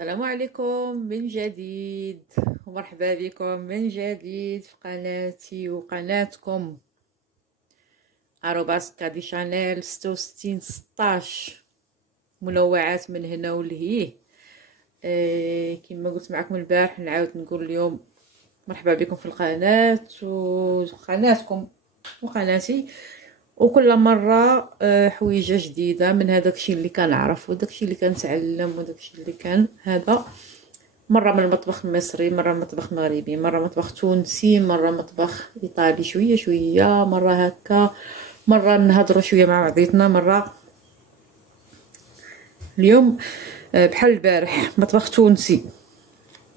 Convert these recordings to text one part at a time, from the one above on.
السلام عليكم من جديد، ومرحبا بكم من جديد في قناتي وقناتكم أروباس كادي شانيل 6616 منوعات من هنا ولهيه. كما قلت معكم البارح نعاود نقول اليوم مرحبا بكم في القناة وقناتكم وقناتي، وكل مره حويجه جديده من هذاك الشيء اللي كنعرف وداك الشيء اللي كنتعلم وداك الشيء اللي كان هذا. مره من المطبخ المصري، مره مطبخ مغربي، مره مطبخ تونسي، مره مطبخ ايطالي شويه شويه، مره هكا، مره نهضروا شويه مع بعضياتنا. مره اليوم بحال البارح مطبخ تونسي.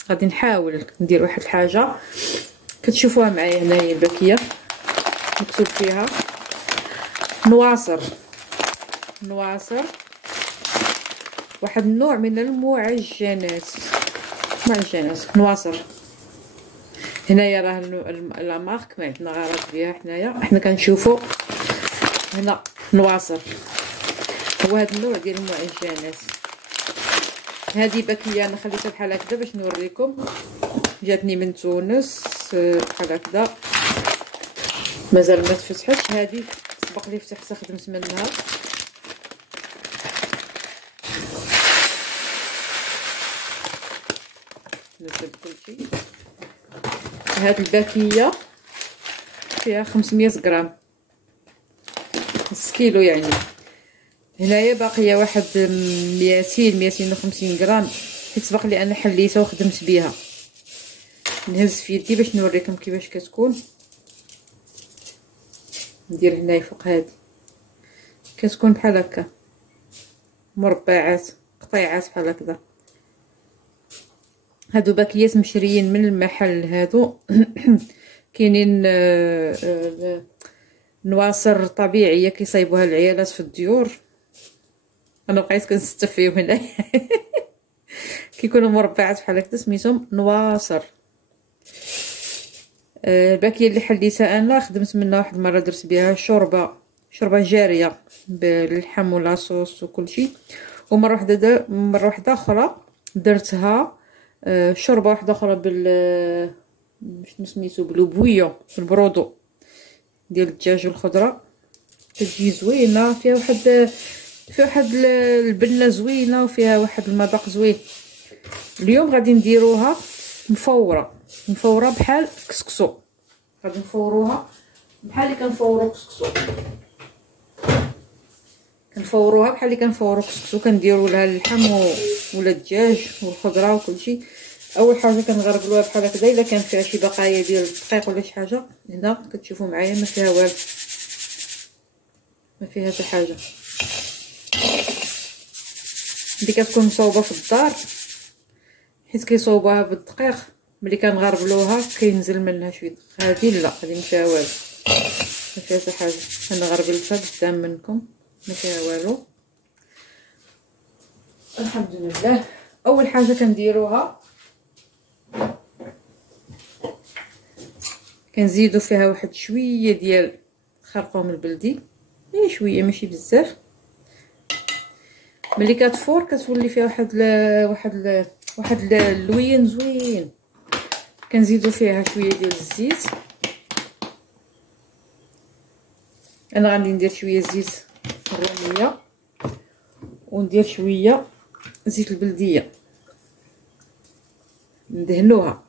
غادي نحاول ندير واحد الحاجه كتشوفوها معايا هنايا الباكيه مكتوب فيها نواصر. واحد النوع من المعجنات نواصر. هنايا راه لا مارك ما عندنا غرض بها، حنا كنشوفوا هنا نواصر هو هذا النوع ديال المعجنات. هذه باكيه انا خليتها بحال هكذا باش نوريكم، جاتني من تونس بحال هكذا، مازال ما تفتحتش. هذه سبق لي فتحتها خدمت منها. نزل كلشي. هاد الباكيه فيها 500 غرام، نص كيلو يعني. هنايا باقيه واحد 250 غرام، حيت سبق لي انا حليتها وخدمت بها. نهز في يدي باش نوريكم كيفاش كتكون. ندير هنايا فوق هادي كتكون بحال هكا مربعات قطيعات بحال هكذا. هادو باكيات مشريين من المحل هادو كاينين نواصر طبيعيه كيصايبوها العيالات في الديور. انا بقيت كنستف فيهم هنايا كيكونوا مربعات بحال هكذا، سميتهم نواصر. الباكيه اللي حليتها انا خدمت منها واحد المره، درت بها شوربه جاريه باللحم ولاصوص وكلشي. ومره واحده اخرى درتها شوربه واحده اخرى شنو سميتو بالبويو بالبرودو ديال الدجاج والخضره. كتجي زوينه، فيها واحد البنه زوينه وفيها واحد المذاق زوين. اليوم غادي نديروها مفوره بحال كسكسو. غادي نفوروها بحال اللي كنفورو كسكسو. كنديروا لها اللحم ولا الدجاج والخضره وكلشي. اول حاجه كنغربلوها بحال هكذا. الا كان فيها شي بقايا ديال الدقيق ولا شي حاجه، هنا كتشوفوا معايا ما فيها والو، ما فيها حتى حاجه. اللي كتكون مصوبه في الدار حيت كيصوبوها بالدقيق، ملي كنغربلوها كينزل منها شويه. هذه لا، هذه ما فيها والو، ما فيها حتى حاجه. انا غربلتها قدام منكم ما فيها والو الحمد لله. اول حاجه كنديروها كنزيدوا فيها واحد شويه ديال خرقوم البلدي، شويه ماشي بزاف. ملي كتفور كتولي فيها واحد اللوين زوين. كنزيدوا فيها شويه ديال الزيت. انا غادي ندير شويه زيت الروميه وندير شويه زيت البلديه، ندهنوها.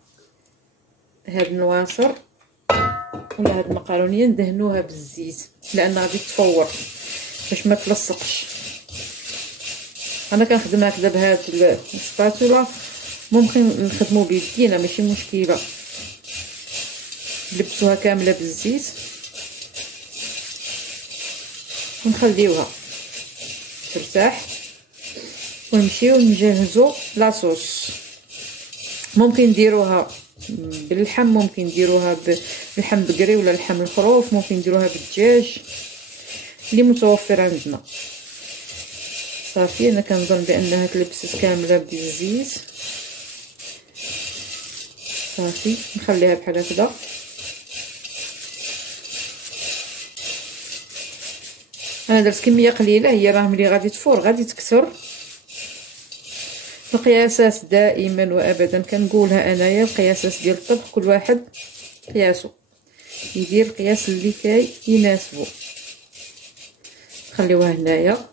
هاد النواصر ولا هاد المقارونيه ندهنوها بالزيت لان غادي تفور باش ما تلصقش. انا كنخدم هكذا بهاد السباتولا، ممكن نخدمو بيدينا ماشي مشكله. لبسوها كامله بالزيت ونخليوها ترتاح ونمشيو نجهزو لاصوص. ممكن نديروها باللحم، ممكن نديروها باللحم بقري ولا لحم الخروف، ممكن نديروها بالدجاج اللي متوفر عندنا. صافي انا كنظن بانها تلبست كامله بالزيت. صافي نخليها بحال هكذا. انا درت كميه قليله، هي راه ملي غادي تفور غادي تكثر. القياسات دائما وابدا كنقولها انايا، القياسات ديال الطبخ كل واحد قياسو يدير القياس اللي يناسبو. خليوها هنايا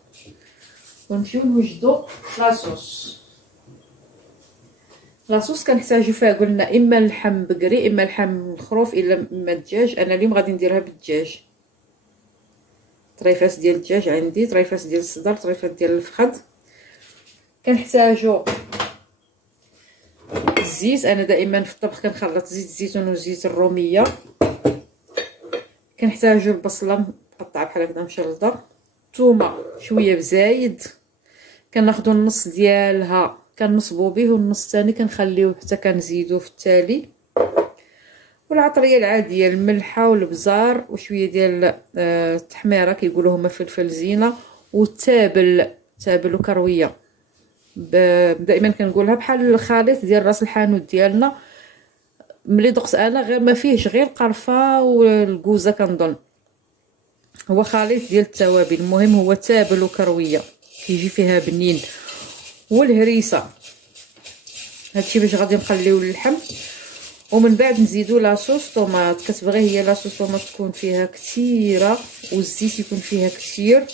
ونمشيو نوجدو لاصوص. لاصوص كنحتاجو فيها قلنا اما اللحم بقري اما اللحم الخروف اما الدجاج. انا اليوم غادي نديرها بالدجاج. طريفات ديال الدجاج عندي، طريفات ديال الصدر، طريفات ديال الفخذ. كنحتاجو الزيت، انا دائما في الطبخ كنخلط زيت الزيتون وزيت الروميه. كنحتاجو البصله مقطعه بحال هكذا مشلضه، الثومه شويه بزايد كناخدو النص ديالها كنصبو به والنص الثاني كنخليوه حتى كنزيدوه في التالي. والعطريه العاديه الملحه والبزار وشويه ديال التحميره كيقولوا هما فلفل زينه والتابل، تابل وكرويه. دائما كنقولها بحال الخليط ديال راس الحانوت ديالنا. ملي دقت انا غير ما فيهش غير القرفه والكوزه كنظن، هو خليط ديال التوابل. المهم هو تابل وكرويه كيجي فيها بنين. والهريسه هادشي باش غادي نخليو اللحم. ومن بعد نزيدو لاصوص طوماط. كتبغي هي لاصوص طوماط تكون فيها كثيره والزيت يكون فيها كثير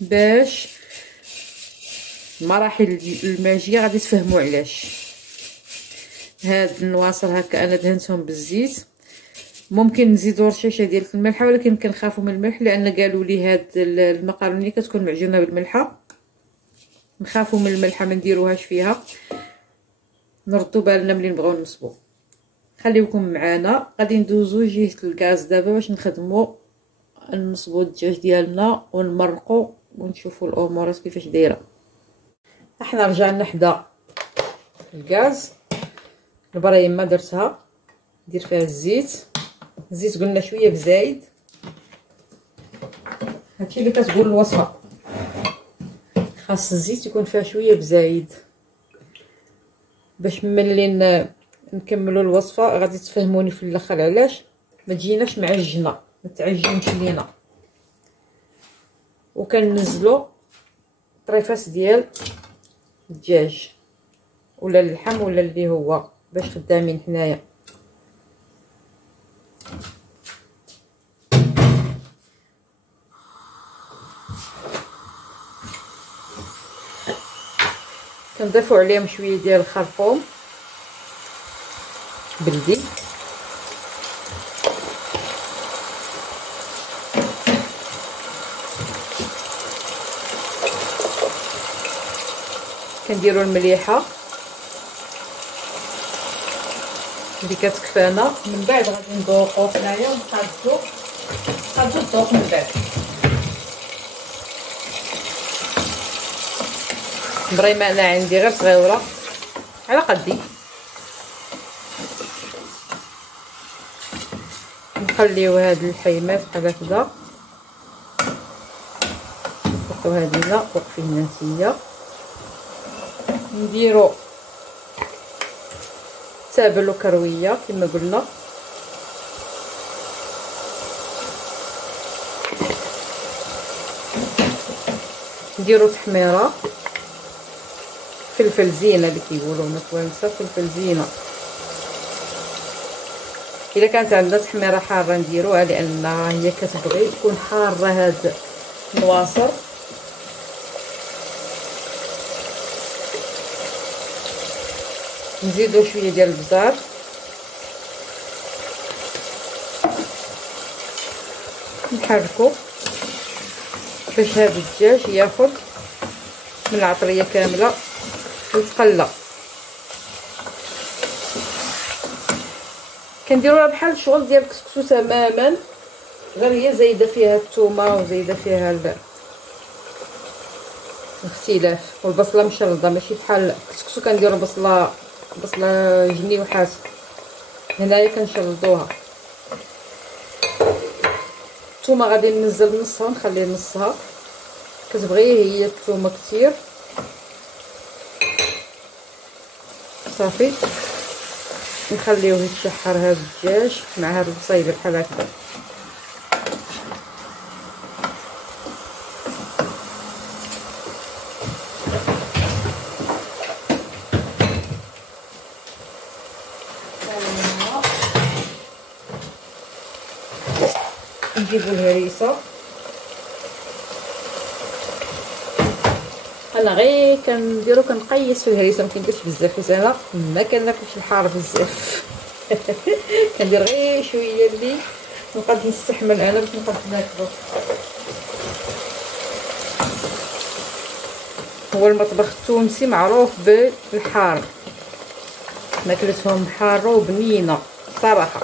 باش المراحل الماجيه غادي تفهموا علاش. هاد النواصر هكا انا دهنتهم بالزيت. ممكن نزيدو رشاشه ديال الملحه ولكن كنخافوا من الملح لان قالوا لي هاد المقاروني كتكون معجونه بالملحه، نخافوا من الملحه ما نديروهاش فيها. نردوا بالنا ملي نبغيو نصبو. خليوكم معنا. غادي ندوزو جهه الغاز دابا باش نخدموا نصبو الدجاج ديالنا ونمرقوا ونشوفوا الامورات كيفاش دايره. احنا رجعنا حدا الغاز. البرايمه درتها ندير فيها الزيت. الزيت قلنا شويه بزايد، هادشي اللي كتقول الوصفه، خاص الزيت يكون فيها شويه بزايد باش ملي نكملوا الوصفه غادي تفهموني في الاخر علاش ما تجيناش معجنه، ما تعجنش لينا. وكننزلوا طريفات ديال الدجاج ولا اللحم ولا اللي هو باش خدامين حنايا. كنضيفوا عليهم شويه ديال الخرقوم بلدي. كنديروا المليحه اللي كتكفانا. من بعد غادي نذوقوا حنايا ونقادو الذوق من بعد. بريمه انا عندي غير صغيره على قدي. نخليو هاد الحيمات بحال هكذا، نحطو هادينا وقفين نتيا. نديرو تابل وكرويه كما قلنا. نديرو تحميره، فلفل زينه اللي كيقولوا التوانسه، فلفل زينه. الا كانت عندنا تحميره حاره نديروها لان هي كتبغي تكون حاره هاد النواصر. نزيدو شويه ديال البزار، نحركو باش هاد الدجاج ياخد من العطريه كامله ويتقلى. كنديروها بحال الشغل ديال الكسكسو تماما، غير هي زايده فيها الثومه وزايده فيها الاختلاف. والبصله مشلضه ماشي بحال الكسكسو كنديروا بصله جنيوحات، هنايا كنشلضوها. الثومه غادي ننزل نصها نخلي نصها، كتبغي هي الثومه كتير صافي. نخليوه يتشحر هذا الدجاج مع هذا البصيله بحال هكا. نجيبو الهريسه. انا غير كنديرو كنقيس في الهريسه، ما كنديرش بزاف حيت انا ما كناكلش الحار بزاف. كندير غير شويه اللي نقدر نستحمل انا باش نقدر ناكلو. هو المطبخ التونسي معروف بالحار، ماكلتهم حاره وبنينه صراحه.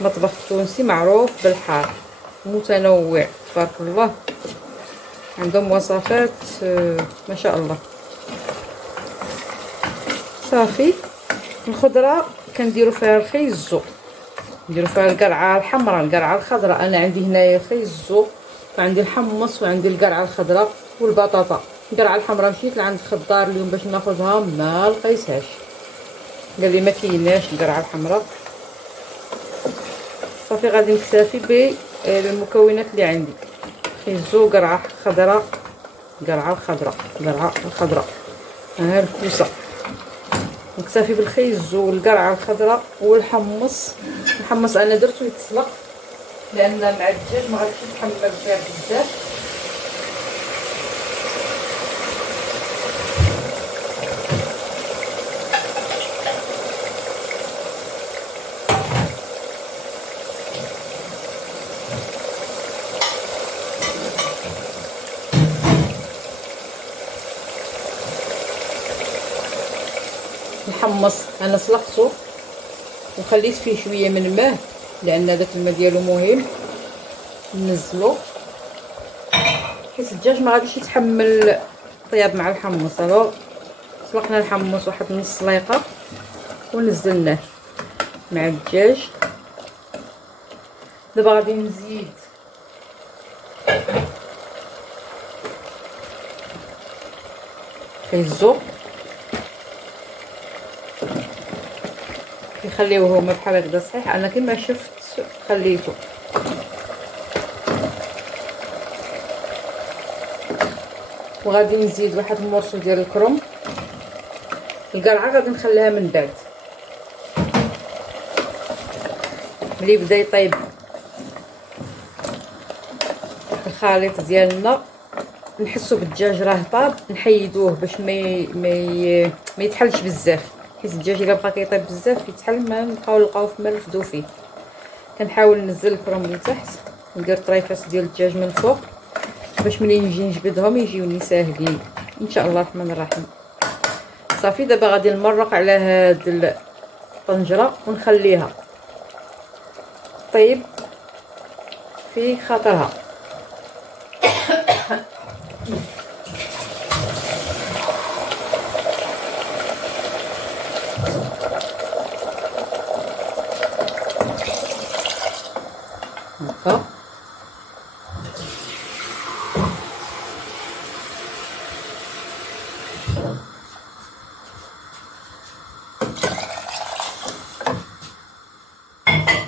المطبخ التونسي معروف بالحار، متنوع تبارك الله، عندهم وصفات ما شاء الله. صافي الخضره كنديروا فيها الخيزو، نديروا فيها القرعه الحمراء القرعه الخضراء. انا عندي هنايا الخيزو وعندي الحمص وعندي القرعه الخضراء والبطاطا. القرعه الحمراء مشيت لعند الخضار اليوم باش ناخذها ما لقيتهاش، قال لي ما كايناش القرعه الحمراء. صافي غادي نكتفي بالمكونات اللي عندي، خيزو قرعه خضراء قرعه الخضراء قرعه الخضراء، ها الكوسه. نكتفي بالخيزو والقرعه الخضراء والحمص. الحمص انا درتو يتسلق لان مع الدجاج ما غاديش يتحمل فيها بزاف. الحمص انا سلقته وخليت فيه شويه من الماء لان داك الماء ديالو مهم ننزلو، حيت الدجاج ما غاديش يتحمل طياب مع الحمص. الوغ سلقنا الحمص واحد نص سليقه ونزلناه مع الدجاج. دابا غادي نزيد خيزو، كيخليوه هما بحال هكذا صحيح. انا كما شفت خليته. وغادي نزيد واحد المورسو ديال الكروم. القرعه غادي نخليها من بعد ملي بدا يطيب الخليط ديالنا، نحسو بالدجاج راه طاب، نحيدوه باش ما يتحلش بزاف، حيت الدجاج الا بقى كيطيب بزاف يتحل ما نلقاو في ما نرفدو فيه. كنحاول ننزل الكروم لتحت وندير طريفات ديال الدجاج من الفوق باش ملي نجي نجبدهم يجيوني ساهلين ان شاء الله الرحمن الرحيم. صافي دابا غادي نمرق على هاد الطنجره ونخليها طيب في خاطرها. هكا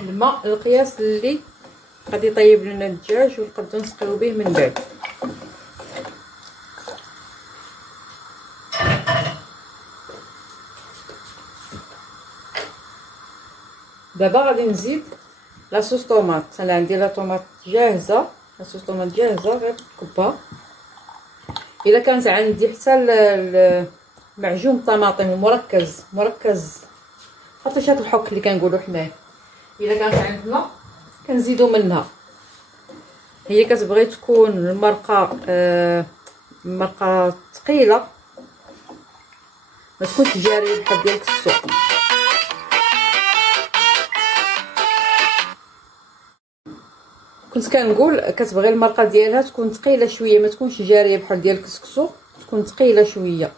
الماء القياس اللي غادي يطيب لنا الدجاج ونقدروا نسقيو به من بعد. دابا غادي نزيد لاصوص طوماط. انا عندي لا طوماط جاهزه، لاصوص طوماط جاهزه غير كبه. الا كانت عندي حتى معجون الطماطم مركز خطيشات الحك اللي كنقولوا حنايا، الا كانت عندنا كنزيدوا منها. هي كتبغي تكون المرقه مرقه ثقيله، ما تكونش جاريه بحال ديال الكسكسو. كنت كنقول كتبغي المرقه ديالها تكون ثقيله شويه، ما تكونش جاريه بحال ديال الكسكسو، تكون ثقيله شويه.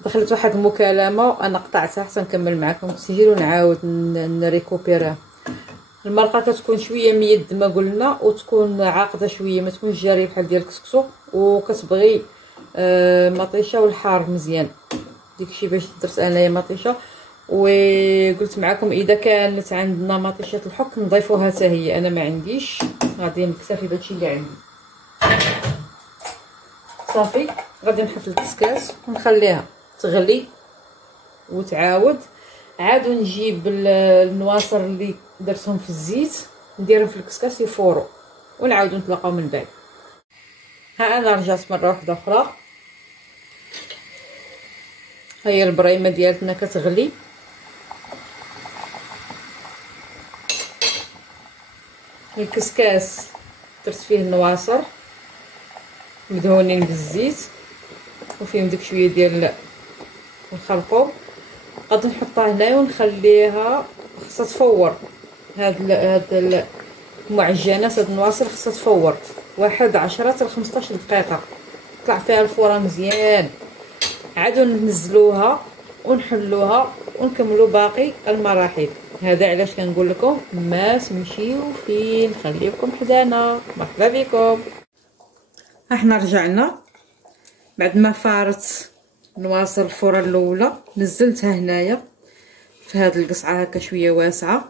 دخلت واحد المكالمه انا قطعتها حتى نكمل معكم التسجيل ونعاود نريكوبيرها. المرقه كتكون شويه ميدمه قلنا وتكون عاقده شويه، ما تكونش جاريه بحال ديال الكسكسو، وكتبغي مطيشه والحار مزيان. داكشي باش درت انايا مطيشه. وقلت معكم اذا كانت عندنا مطيشه الحك نضيفوها حتى هي، انا ما عنديش، غادي نكتفي بهادشي اللي عندي. صافي غادي نحط الكسكاس ونخليها تغلي وتعاود. عاد نجيب النواصر اللي درتهم في الزيت نديرهم في الكسكاس يفوروا ونعاودو نتلاقاو من بعد. ها انا رجعت مره واحده اخرى، هي البريمه ديالتنا كتغلي. الكسكاس درت فيه النواصر مدهونين بالزيت وفيهم داك شويه ديال نخلطو. غادي نحطها هنايا ونخليها خصها تفور. هاد المعجنات هاد النواصر خصها تفور واحد 10 حتى 15 دقيقه، طلع فيها الفوره مزيان. عادو ننزلوها ونحلوها ونكملوا باقي المراحل. هذا علاش كنقول لكم ما تمشيو فين، خليكم حدانا. مرحبا بكم. احنا رجعنا بعد ما فارت نواصل الفوره الاولى، نزلتها هنايا في هذه القصعه هكا شويه واسعه،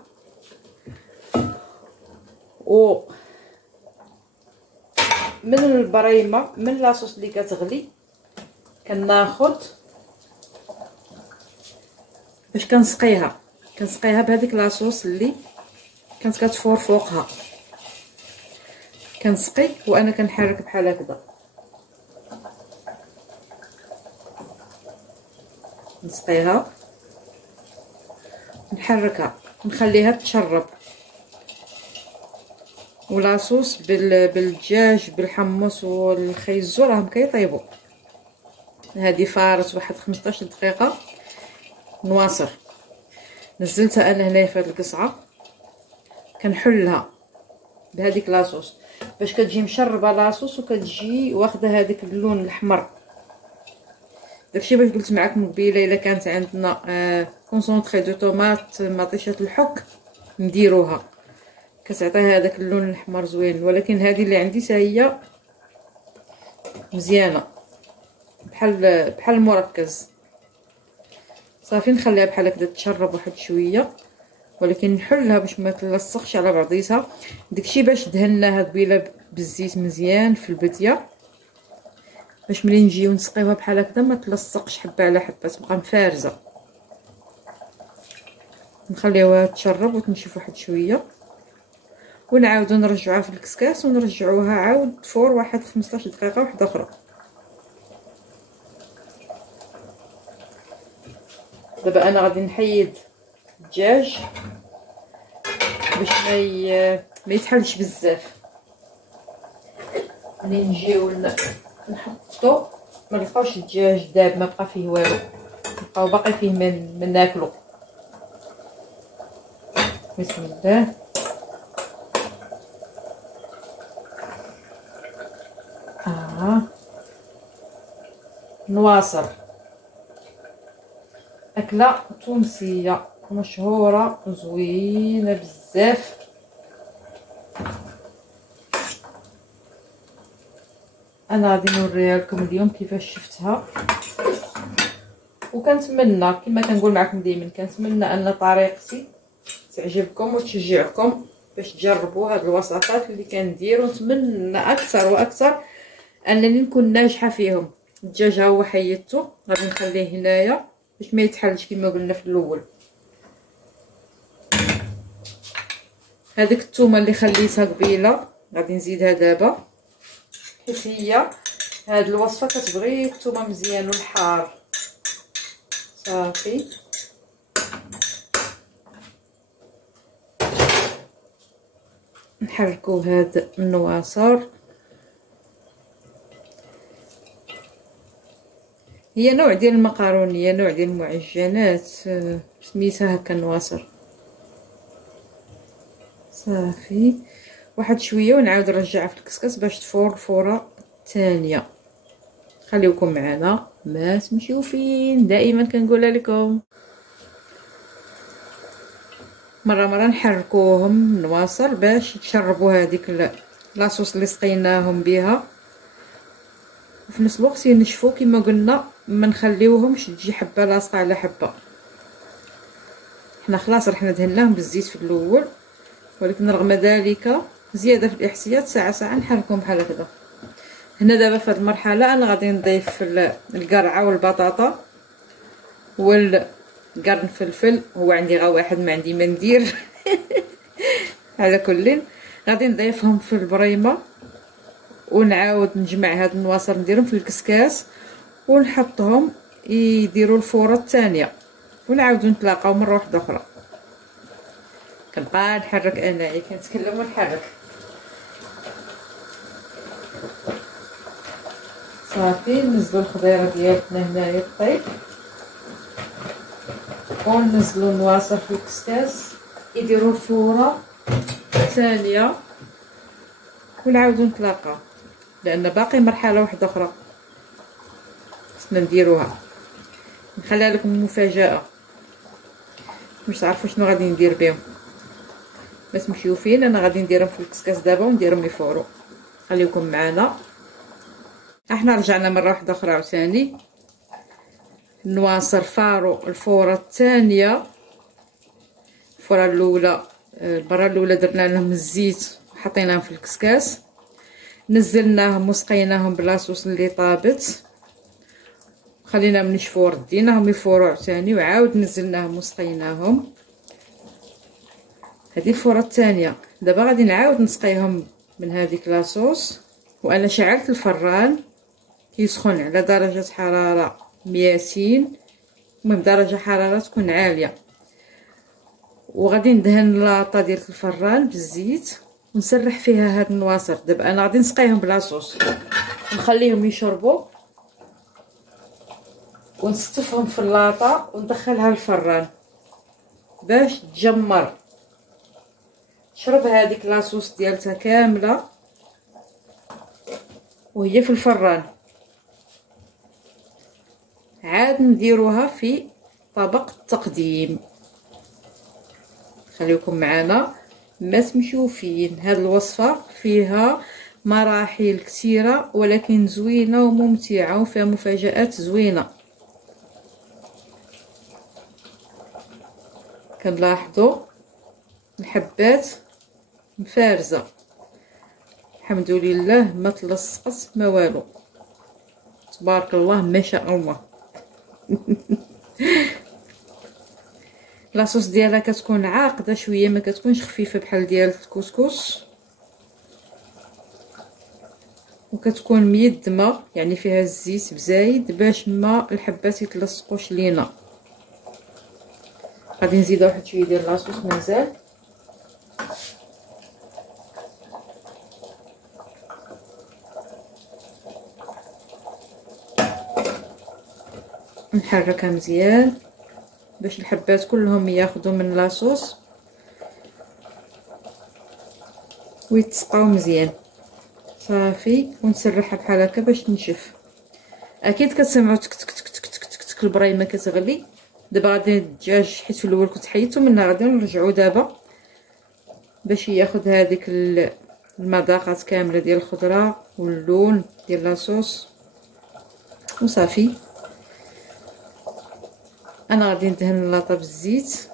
و من البريمه من لاصوص اللي كتغلي كناخذ باش كنسقيها بهذيك لاصوص اللي كانت كتفور فوقها. كنسقي وانا كنحرك بحال هكذا، نسقيها نحركها نخليها تشرب. ولاصوص بالدجاج بالحمص والخيزو راهم كيطيبوا. هذه فارت واحد 15 دقيقه نواصر. نزلتها انا هنايا في هذه القصعه، كنحلها بهذيك لاصوص باش كتجي مشربه لاصوص وكتجي واخده هذيك اللون الاحمر. داكشي باش قلت معكم قبيله الا كانت عندنا كونسونطري دو طوماط مطيشه الحك نديروها كتعطيها هذاك اللون الاحمر زوين. ولكن هذه اللي عندي حتى هي مزيانه بحال المركز. صافي نخليها بحال هكذا تشرب واحد شويه، ولكن نحلها باش ما تلصقش على بعضيتها. داكشي باش دهناها قبيله بالزيت مزيان في البديه باش ملي نجيو نسقيوها بحال هكذا ما تلصقش حبه على حبه، تبقى مفارزه. نخليوها تشرب وتنشف واحد شويه ونعاودو نرجعوها في الكسكاس ونرجعوها عاود تفور واحد 15 دقيقه واحده اخرى. دابا انا غادي نحيد الدجاج باش ما يتحلش بزاف. ملي نجيو نحطو ما نلقاوش الدجاج داب ما بقى فيه والو، نبقاو باقي فيه من ناكلو. بسم الله. نواصل أكلة تونسية مشهورة زوينة بزاف. انا غادي نوريها لكم اليوم كيفاش شفتها، وكنتمنى كما كنقول معكم دائما كنتمنى ان طريقتي تعجبكم وتشجعكم باش تجربوا هاد الوصفات اللي كندير، ونتمنى اكثر واكثر انني نكون ناجحه فيهم. الدجاج ها هو حيدته، غادي نخليه هنايا باش ما يتحلش كما قلنا في الاول. هذيك الثومه اللي خليتها قبيله غادي نزيدها دابا، حيت هي هاد الوصفه كتبغي الثومه مزيان والحار. صافي نحركو هاد النواصر. هي نوع ديال المقارونيه، نوع ديال المعجنات سميتها هكا نواصر. صافي واحد شويه ونعاود نرجعها في الكسكس باش تفور الفوره الثانيه. خليوكم معنا ما تمشيو فين، دائما كنقولها لكم. مره نحركوهم نواصل باش يتشربوا هذيك لاصوص اللي سقيناهم بها، وفي نفس الوقت ينشفوا كما قلنا، ما نخليوهمش تجي حبه لاصقه على حبه. حنا خلاص رحنا دهناهم بالزيت في الاول، ولكن رغم ذلك زياده في الاحتياط ساعه نحركهم بحال هكذا. هنا دابا في هذه المرحله انا غادي نضيف القرعه والبطاطا والقرن فلفل. هو عندي غير واحد ما عندي ما ندير على كل غادي نضيفهم في البريمه ونعاود نجمع هاد النواصر نديرهم في الكسكاس ونحطهم يديروا الفوره الثانيه ونعاودو نتلاقاو مره واحده اخرى. كنبقى نحرك انايا كنتكلم ونحرك. صافي ننزلو الخضيره ديالتنا هنايا طيب وننزلو النواصر في الكسكاس يديروا الفوره الثانيه ونعاودو نتلاقاو لان باقي مرحله واحده اخرى خصنا نديروها. نخليها لكم مفاجاه باش تعرفوا شنو غادي ندير بهم. بس تمشيو فين انا غادي نديرهم في الكسكاس دابا ونديرهم يفوروا. خليكم معنا. احنا رجعنا مره واحده اخرى عاوتاني النواصر فاروا الفوره الثانيه. الفوره الاولى المره الاولى درنا لهم الزيت وحطيناهم في الكسكاس نزلناهم وسقيناهم بلاصوص اللي طابت خليناهم نشفوا رديناهم يفوروا عاوتاني وعاود نزلناهم وسقيناهم. هذه الفوره الثانيه. دابا غادي نعاود نسقيهم من هذيك لاصوص وانا شعلت الفران كيسخن على درجه حراره 200. المهم درجه حراره تكون عاليه وغادي ندهن لاطه ديال الفران بالزيت ونسرح فيها هاد النواصر. دابا انا غادي نسقيهم بلاصوص ونخليهم يشربوا ونستفهم في اللاطه وندخلها للفران باش تجمر تشرب هذيك لاصوص ديالتها كامله وهي في الفران. عاد نديروها في طبق التقديم. خليكم معنا ما تمشيو فين. هاد الوصفه فيها مراحل كثيره ولكن زوينه وممتعه وفيها مفاجآت زوينه. كنلاحظوا الحبات مفارزه الحمد لله ما تلصقت ما والو تبارك الله ما شاء الله. لاصوص ديالها كتكون عاقده شويه ما كتكونش خفيفه بحال ديال الكسكس وكتكون ميدمه يعني فيها الزيت بزايد باش ما الحبات يتلصقوش لينا. غادي نزيد واحد شويه ديال لاصوص مازال نحركها مزيان باش الحبات كلهم ياخذوا من لاصوص ويتسقاو مزيان. صافي ونسرحها بحال هكا باش تنشف. اكيد كتسمعوا تك تك تك تك تك تك تك البريمه كتغلي. دابا غادي الدجاج حيت في الاول كنت حيدته منها غادي نرجعو دابا باش ياخذ هذيك المذاقات كامله ديال الخضره واللون ديال لاصوص وصافي. انا غادي ندهن اللاطه بالزيت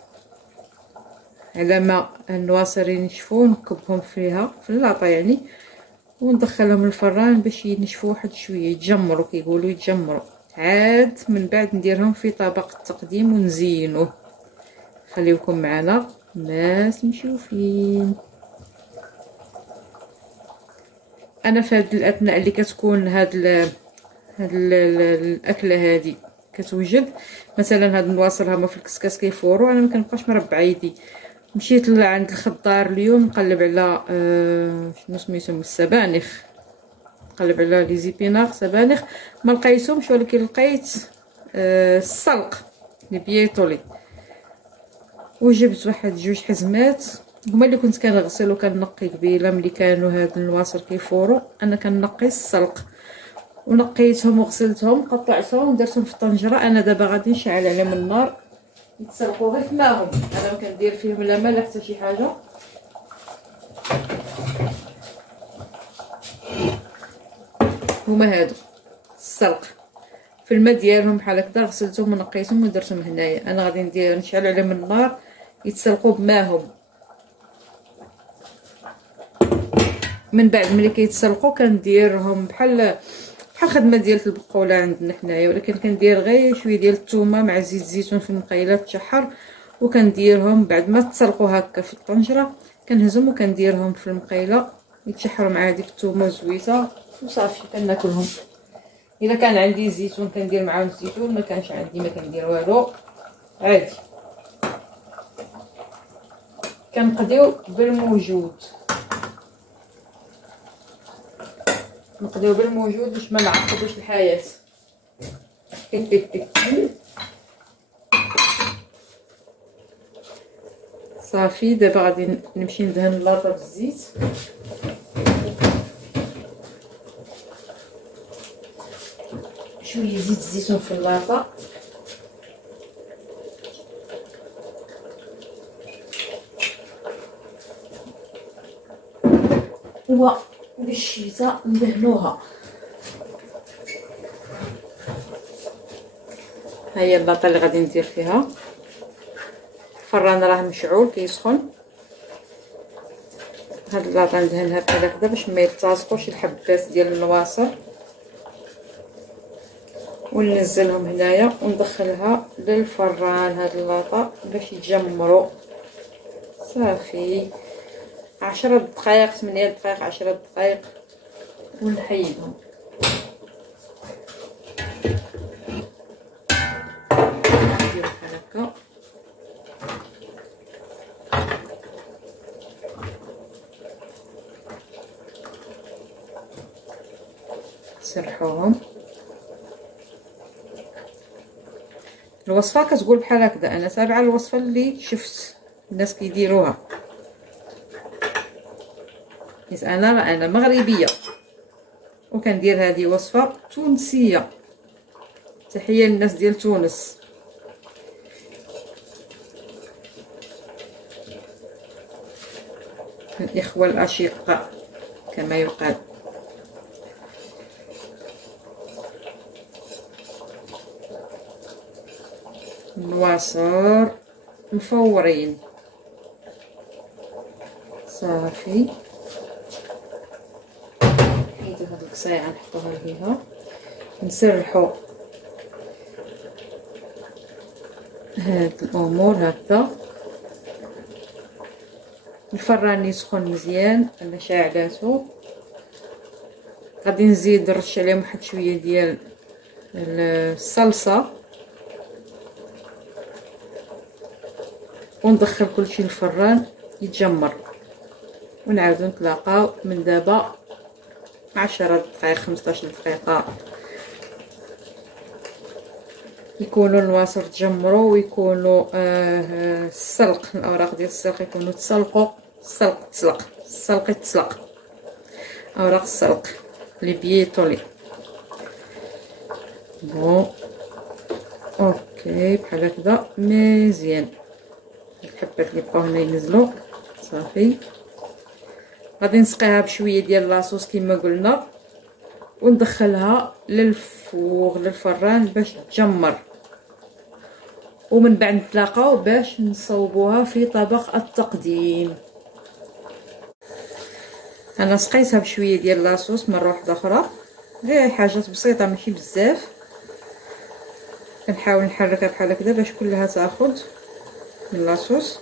على ما النواصر ينشفوا نكبهم فيها في اللاطه يعني وندخلهم الفران باش ينشفوا واحد شويه يتجمروا كيقولوا يتجمروا. عاد من بعد نديرهم في طبق التقديم ونزينوه. خليكم معنا ما تمشيو فين. انا في هذه الاثناء اللي كتكون هاد الاكله هذه كتوجد مثلا هاد النواصر هما في الكسكاس كيفوروا انا ما كنبقاش مربع يدي. مشيت عند الخضار اليوم نقلب على شنو سميتهم السبانخ نقلب على لي زيبينار سبانخ ما لقيتهمش ولكن لقيت السلق لي بييطولي وجبت واحد جوج حزمات هما اللي كنت كنغسل وكنقي قبيله ملي كانوا هاد النواصر كيفوروا. انا كنقي السلق ونقيتهم وغسلتهم قطعتهم ودرتهم في الطنجره. انا دابا غادي نشعل عليهم النار يتسلقوا غير فماهم. انا ما كندير فيهم لا ما لا حتى شي حاجه. هما هادو السلق في الماء ديالهم بحال هكذا غسلتهم ونقيتهم ودرتهم هنايا. انا غادي ندير نشعل عليهم النار يتسلقوا بماهم. من بعد ملي كيتسلقوا كنديرهم بحال خدمه ديال البقوله عندنا حنايا ولكن كندير غير شويه ديال الثومه مع زيت الزيتون في المقيلات تشحر وكنديرهم بعد ما تسلقوا هكا في الطنجره كنهزهم وكنديرهم في المقيله يتشحروا مع هذيك الثومه زويته وصافي كناكلهم. الا كان عندي زيتون كندير معاهم الزيتون، ما كانش عندي ما كندير والو عادي، كنقضيو بالموجود، نقضيو بالموجود باش ما نعقدوش الحياه. صافي دابا غادي نمشي ندهن اللاطه بالزيت. شويه زيت الزيتون في اللاطه، وبالشيته ندهنوها. ها هي اللاطه اللي غادي ندير فيها. الفران راه مشعول كيسخن. هاد اللاطه ندهنها بحال هكذا باش ما يلتصقوش الحبات ديال النواصر، وننزلهم هنايا وندخلها للفران هاد اللاطه باش يتجمروا. صافي 10 دقائق 8 دقائق 10 دقائق ونحيدهم. نديرو بحال هكا. نسرحوهم. الوصفه كتقول بحال هكذا، انا تابعه الوصفه اللي شفت الناس كيديروها، حيت انا مغربيه وكندير هذه وصفه تونسيه. تحيه للناس ديال تونس. الاخوه الاشقاء كما يقال. النواصر مفورين. صافي نحيدو هاد القصيعه نحطوها ليها. نسرحو هاد الامور هكذا. الفران يسخن مزيان، انا شاعلاتو. غادي نزيد نرش عليهم واحد شويه ديال الصلصه وندخل كلشي للفران يتجمر، ونعاودو نتلاقاو من دابا 10 دقائق 15 دقيقه يكونوا النواصر تجمروا، ويكونوا السلق، الاوراق ديال السلق يكونوا تسلقوا. السلق يتسلق، اوراق السلق لي بيطولي. بون اوكي بحال هكذا مزيان. الحبات اللي بقاو هنا ينزلوا. صافي غادي نسقيها بشويه ديال لاصوص كما قلنا، وندخلها للفوغ للفران باش تجمر، ومن بعد نتلاقاو باش نصوبوها في طبق التقديم. انا سقيتها بشويه ديال لاصوص مره واحده اخرى، غير حاجات بسيطه ماشي بزاف. كنحاول نحركها بحال هكذا باش كلها تاخذ من لاصوص.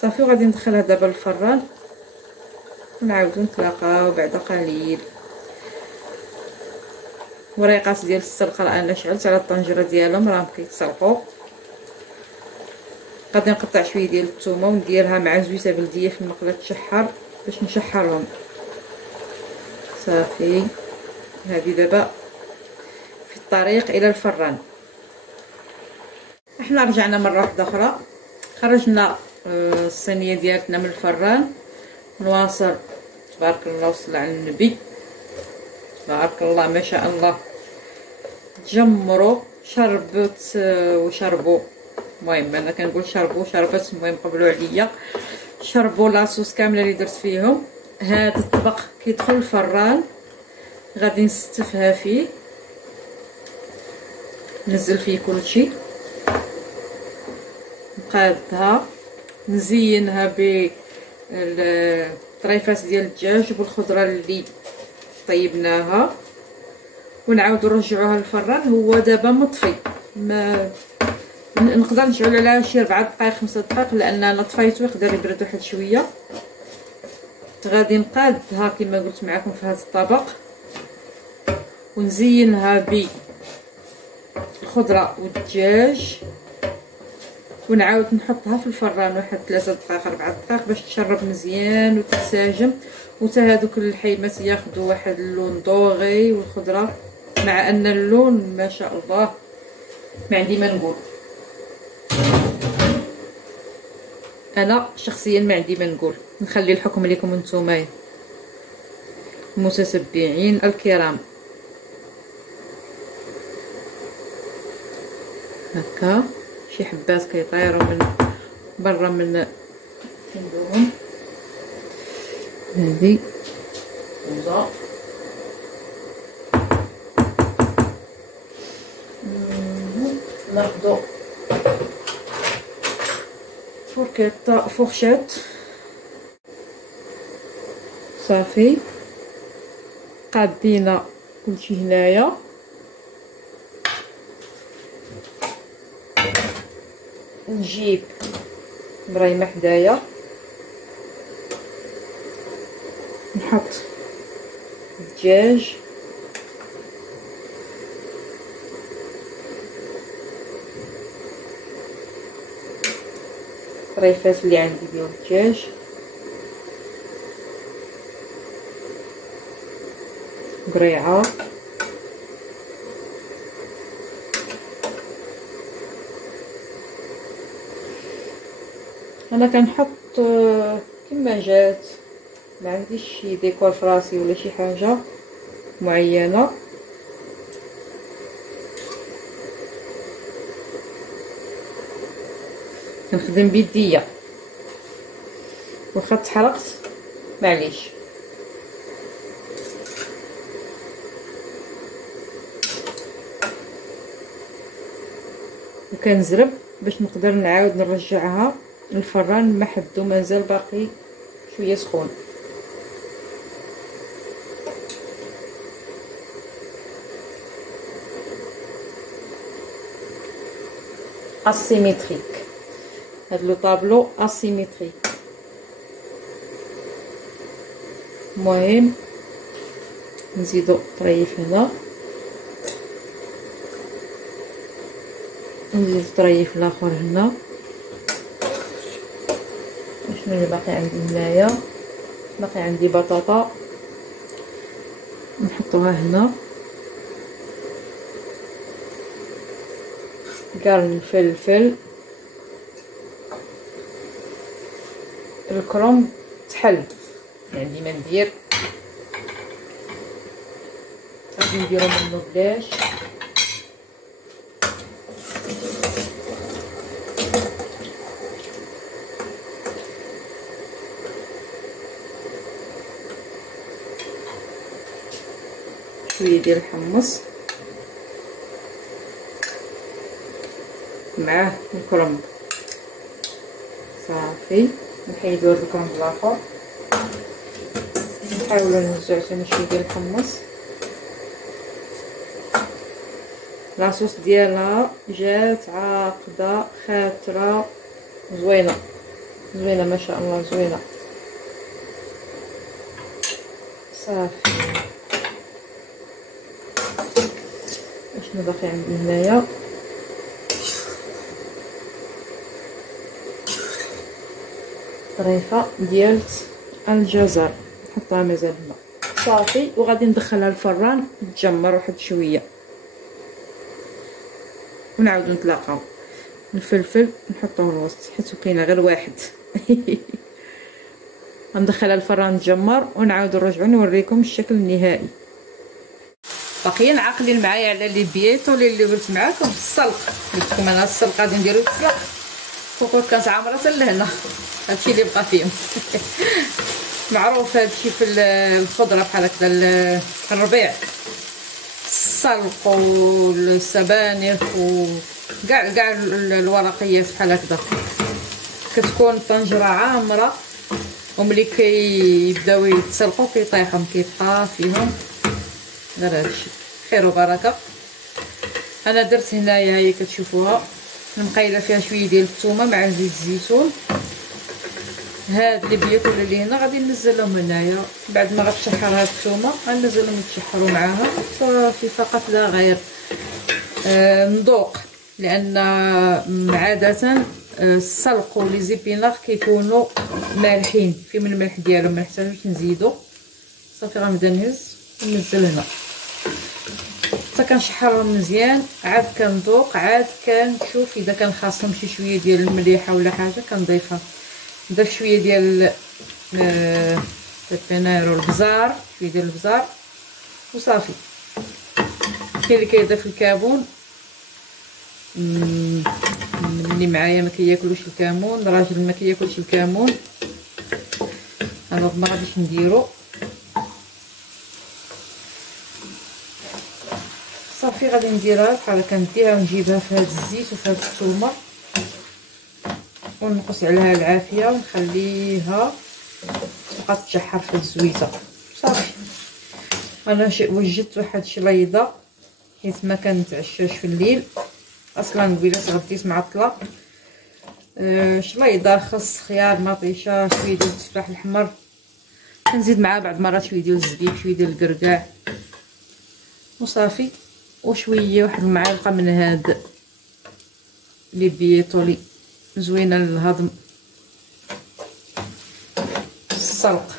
صافي وغادي ندخلها دابا للفران ونعاودو نتلاقاو بعد قليل. وريقات ديال السلقه راه انا شعلت على الطنجره ديالهم راهم كيتسلقوا. غادي نقطع شويه ديال الثومه ونديرها مع زويته بلديه في المقله تشحر باش نشحرهم. صافي هذه دابا في الطريق الى الفران. احنا رجعنا مره واحده اخرى، خرجنا الصينيه ديالتنا من الفران. نواصر تبارك الله وصلى على النبي، تبارك الله ما شاء الله. تجمروا شربت وشربوا، المهم انا كنقول شربوا شربت، المهم قبلوا عليا. شربوا لاصوص كامله اللي درت فيهم. هذا الطبق كيدخل الفران، غادي نستفها فيه، نزل فيه كلشي، نقادها، نزينها بالطريفات ديال الدجاج وبالخضره اللي طيبناها، ونعاودو نرجعوها للفران. هو دابا مطفي، ما نقدر نشعل عليها شي 4 دقائق 5 دقائق لان انا طفيته، يقدر يبرد واحد شويه. غادي نقادها كما قلت معكم في هذا الطبق ونزينها بالخضره والدجاج، ونعاود نحطها في الفران واحد 3 دقائق 4 دقائق باش تشرب مزيان وتنسجم، وتا هذوك الحيمات ياخذوا واحد اللون دوغي والخضره، مع ان اللون ما شاء الله ما عندي ما نقول. انا شخصيا ما عندي ما نقول، نخلي الحكم لكم نتوما المتتبعين الكرام. هكا شي حبات كيطيروا من برا من صندوقهم. هذه موزه ناخذ فورشيط صافي، قادينا كلشي هنايا. نجيب مريمه حدايا، نحط الدجاج، الطريفات اللي عندي ديال الدجاج، قريعه، انا كنحط كما جات، ما عنديش شي ديكور فراسي ولا شي حاجه معينه. كنخدم بيديا، واخا تحرقت معليش. وكنزرب باش نقدر نعاود نرجعها الفران محدو مازال باقي شويه سخون. اسيميتريك، هاد لو طابلو اسيميتريك. المهم نزيدو طريف هنا، نزيد طريف الاخر هنا. شنو اللي باقي عندي هنايا؟ باقي عندي بطاطا نحطوها هنا، قرن الفلفل، الكرنب تحل عندي ما ندير، غادي نديرو منو بلاش. شويه ديال الحمص معاه الكرنب صافي. نحيدو هاد الكرنب الاخر، نحاولو نوزعو حتى شويه ديال الحمص. لاصوص ديالها جات عاقده خاطره زوينه زوينه ما شاء الله زوينه صافي. شنو باقي عندي هنايا؟ طريفه ديال الجزر نحطها مازال هنا صافي. وغادي ندخلها الفران تجمر واحد شويه ونعاودو نتلاقاو. الفلفل نحطوه الوسط حيت كاينه غير واحد. غندخلها الفران تجمر ونعاودو نرجعو نوريكم الشكل النهائي. باقيين عاقلين معايا على لي بييتو اللي قلت معاكم السلق. قلت لكم انا السلق غادي نديرو السلق فوق كانت عامره حتى لهنا. هادشي اللي بقى فيهم. معروف هادشي في الخضره بحال هكذا الربيع، السلق والسبانخ وكاع الورقيات بحال هكذا كتكون الطنجره عامره، وملي كيبداو يتسلقوا كيطيحوا كيبقى فيهم غير هادشي. خير وبركه. انا درت هنايا هي كتشوفوها مقيله فيها شويه ديال الثومه مع زيت الزيتون هاد اللي بياكل اللي هنا غادي ننزلهم هنايا بعد ما غتشحر هاد الثومه، غنزلهم يتشحروا معاها صافي فقط لا غير. نذوق، لان عاده السلق ولي زيبينار كيكونوا مالحين، في من الملح ديالهم ما نحتاجوش نزيدو. صافي غنبدا نهز وننزل هنا حتى كنشحرهم مزيان، عاد كنذوق، عاد كنشوف اذا كان خاصهم شي شويه ديال المليحه ولا حاجه كنضيفها. نضيف شويه ديال البينيرو البزار، شويه ديال البزار وصافي. كاين اللي كيضيف الكمون، اللي معايا ما كياكلوش الكمون، الراجل ما كياكلش الكمون، انا ما غاديش نديرو. صافي غادي نديرها بحال هكا، نديها ونجيبها في هذا الزيت وفي هذا الثومه ونقص عليها العافيه ونخليها تبقى تشحر في الزويته. صافي انا وجدت واحد شليضه حيت ما كنتعشاش في الليل اصلا، قبيله تغديت معطله. شليضه، خس، خيار، مطيشه، شويه ديال التفاح الاحمر، كنزيد معاه بعض المرات شويه ديال الزبيب، شويه ديال الكركاع وصافي، وشويه واحد المعلقه من هاد لي بيطولي زوينه للهضم. السلق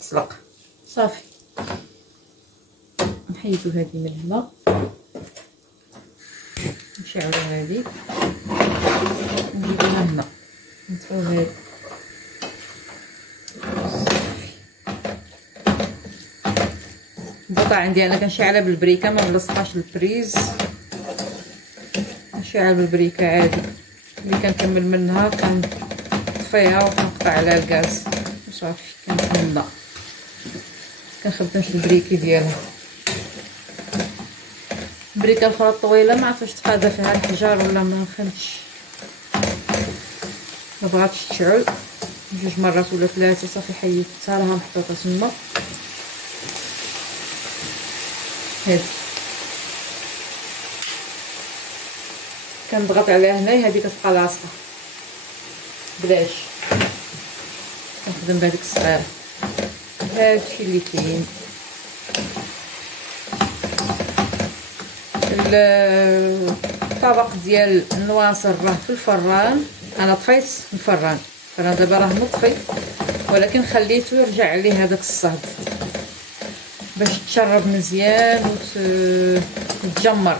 تسلق صافي. نحيدو هذه من هنا، نشعلو هذه نجيبوها هنا، نطفيو هذه صافي. البوطه عندي انا كنشعلها بالبريكه، ما ملصقاش البريز، نشعل بالبريكه عادي. اللي كنكمل منها كنطفيها وكنقطع عليها الغاز وصافي. كنتمنى كنخدمش البريكي ديالها. البريكه الاخرى الطويله ما عرفتش تقادا فيها الحجار ولا ما فهمتش، ما بغاتش تشعل جوج مرات ولا ثلاثه صافي حيدتها، راها محطوطه تما. هادي كنضغط عليها هنايا، هادي كتبقى لاصقه بلاش، كنخدم بهاديك الصغيره. هادشي اللي كاين. الطبق ديال النواصر راه في الفران، انا طفيت الفران دابا راه مطفي، ولكن خليته يرجع عليه هذاك الصهد باش تشرب مزيان وتتجمر.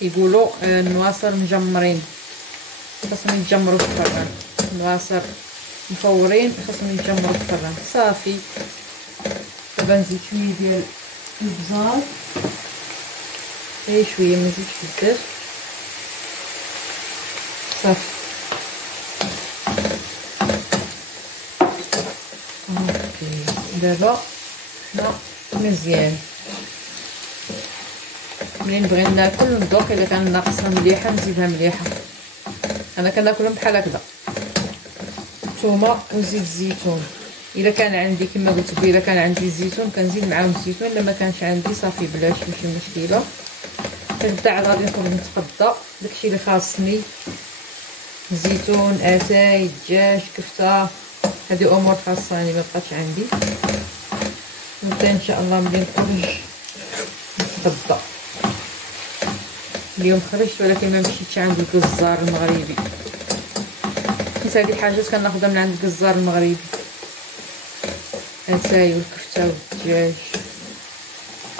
يقولوا النواصر مجمرين خاصهم يتجمروا في الفران، النواصر مفورين خاصهم يتجمروا في الفران. صافي دابا نزيد شويه ديال البزار، غير شويه ما نزيدش بزاف صافي. دابا حنا مزيان ملي نبغي ناكل نذوق، الا كان ناقصها مليحه نزيدها مليحه. انا كناكلهم بحال هكذا، ثومه وزيت الزيتون. الا كان عندي كما قلت لكم، الا كان عندي الزيتون كنزيد معاهم الزيتون، الا ما كانش عندي صافي بلاش، ماشي مشكله. كنبدا عاد غادي نخرج نتغدى داكشي اللي خاصني، زيتون، اتاي، دجاج، كفته، هذه امور خاصاني ما بقاتش عندي. نبدا ان شاء الله ملي نخرج نتغدى. اليوم خرجت ولكن ما مشيتش عند الجزار المغربي، حيت هذه الحاجات كناخذها من عند الجزار المغربي، اتاي والكفته والدجاج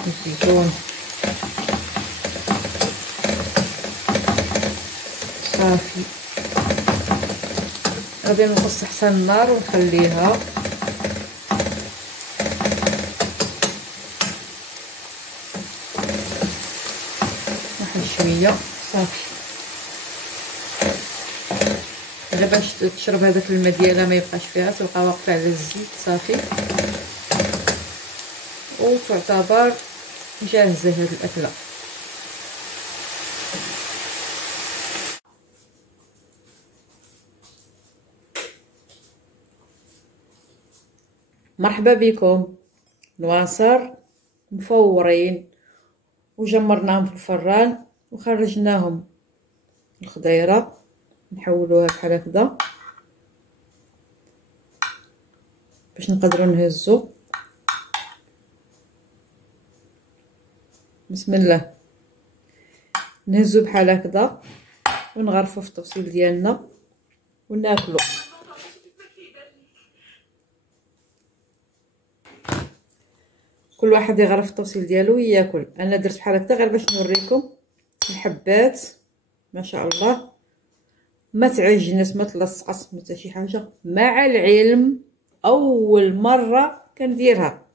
والزيتون. صافي غادي نقص حتى النار ونخليها واحد شويه صافي. دابا باش تشرب هذاك الماء ديالها ما يبقاش فيها، تبقى واقفه على الزيت صافي، وتعتبر جاهزه هذه الاكله. مرحبا بكم. نواصر مفورين وجمرناهم في الفران وخرجناهم الخضيره، نحولوها بحال هكذا باش نقدروا نهزو. بسم الله، نهزو بحال هكذا ونغرفو في الطبسيل ديالنا وناكلو. كل واحد يغرف الطبسيل ديالو وياكل. انا درت بحال هكذا غير باش نوريكم الحبات ما شاء الله، ما تعجنت ما تلصقت ما حتى شي حاجه. مع العلم اول مره كنديرها،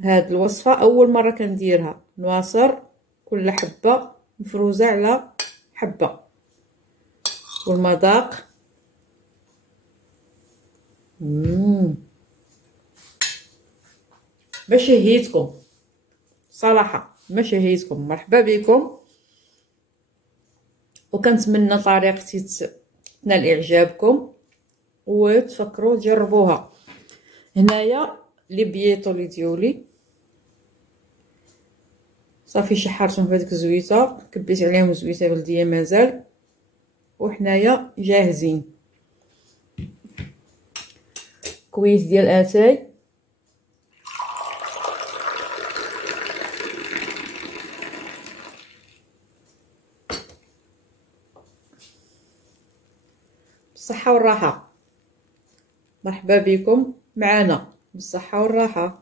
هاد الوصفه اول مره كنديرها. نواصر كل حبه مفروزه على حبه. والمذاق ما شهيتكم صراحه، ما شهيتكم. مرحبا بكم، وكنتمنى طريقتي تنال اعجابكم وتفكروا تجربوها. هنايا لي بييطولي ديالي صافي شحرتهم في هذيك الزويته، كبيت عليهم زويته بلديه مازال، وحنايا جاهزين. كويس ديال اتاي، بالصحه والراحه. مرحبا بكم معنا بالصحه والراحه.